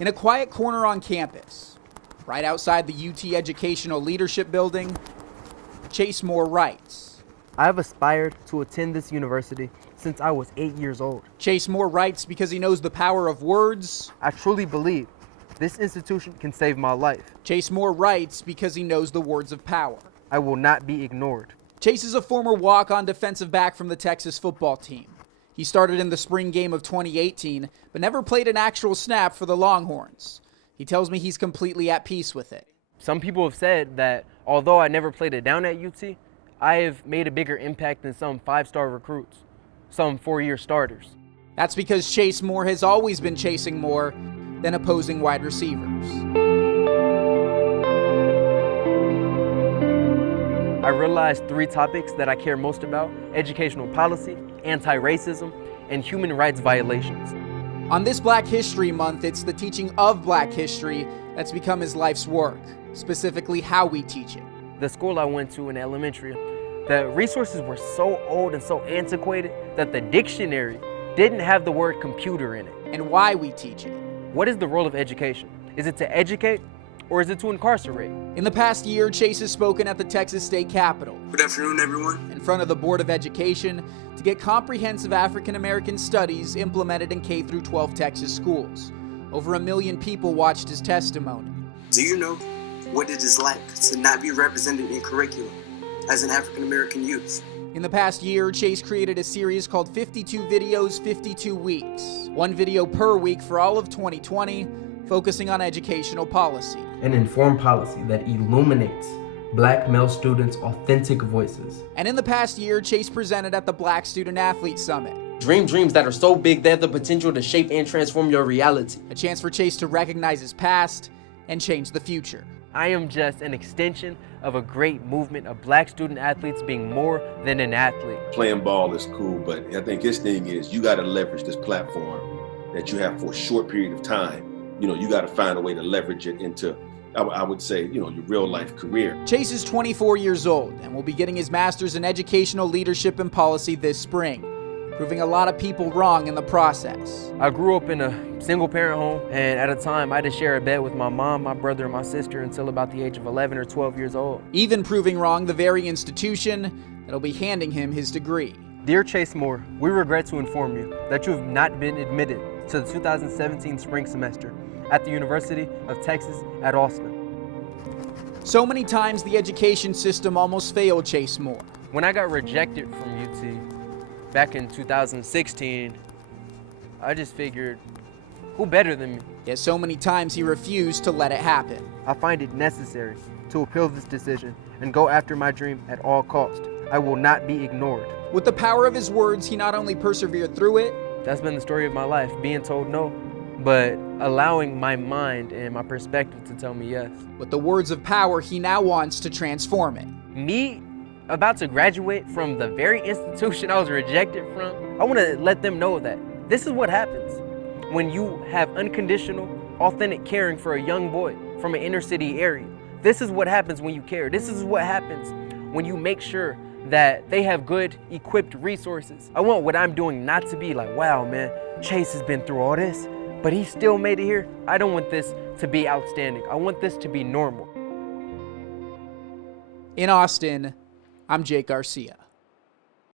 In a quiet corner on campus, right outside the UT Educational Leadership Building, Chase Moore writes. I have aspired to attend this university since I was 8 years old. Chase Moore writes because he knows the power of words. I truly believe this institution can save my life. Chase Moore writes because he knows the words of power. I will not be ignored. Chase is a former walk-on defensive back from the Texas football team. He started in the spring game of 2018, but never played an actual snap for the Longhorns. He tells me he's completely at peace with it. Some people have said that although I never played it down at UT, I have made a bigger impact than some 5-star recruits, some 4-year starters. That's because Chase Moore has always been chasing more than opposing wide receivers. I realized 3 topics that I care most about: educational policy, anti-racism, and human rights violations. On this Black History Month, it's the teaching of Black history that's become his life's work, specifically how we teach it. The school I went to in elementary, the resources were so old and so antiquated that the dictionary didn't have the word computer in it. And why we teach it. What is the role of education? Is it to educate or is it to incarcerate? In the past year, Chase has spoken at the Texas State Capitol. Good afternoon, everyone. In front of the Board of Education to get comprehensive African American studies implemented in K-12 Texas schools. Over 1 million people watched his testimony. Do you know what it is like to not be represented in curriculum as an African American youth? In the past year, Chase created a series called 52 Videos, 52 Weeks. 1 video per week for all of 2020, focusing on educational policy. An informed policy that illuminates Black male students' authentic voices. And in the past year, Chase presented at the Black Student Athlete Summit. Dream dreams that are so big they have the potential to shape and transform your reality. A chance for Chase to recognize his past and change the future. I am just an extension of a great movement of Black student athletes being more than an athlete. Playing ball is cool, but I think his thing is you got to leverage this platform that you have for a short period of time. You know, you got to find a way to leverage it into, I would say, you know, your real life career. Chase is 24 years old and will be getting his master's in educational leadership and policy this spring, proving a lot of people wrong in the process. I grew up in a single parent home, and at a time I had to share a bed with my mom, my brother, and my sister until about the age of 11 or 12 years old. Even proving wrong the very institution that'll be handing him his degree. Dear Chase Moore, we regret to inform you that you have not been admitted to the 2017 spring semester at the University of Texas at Austin. So many times the education system almost failed Chase Moore. When I got rejected from UT back in 2016, I just figured, who better than me? Yet so many times he refused to let it happen. I find it necessary to appeal this decision and go after my dream at all cost. I will not be ignored. With the power of his words, he not only persevered through it. That's been the story of my life, being told no, but allowing my mind and my perspective to tell me yes. With the words of power, he now wants to transform it. Me, about to graduate from the very institution I was rejected from, I want to let them know that this is what happens when you have unconditional, authentic caring for a young boy from an inner city area. This is what happens when you care. This is what happens when you make sure that they have good, equipped resources. I want what I'm doing not to be like, wow, man, Chase has been through all this, but he still made it here. I don't want this to be outstanding. I want this to be normal. In Austin, I'm Jake Garcia.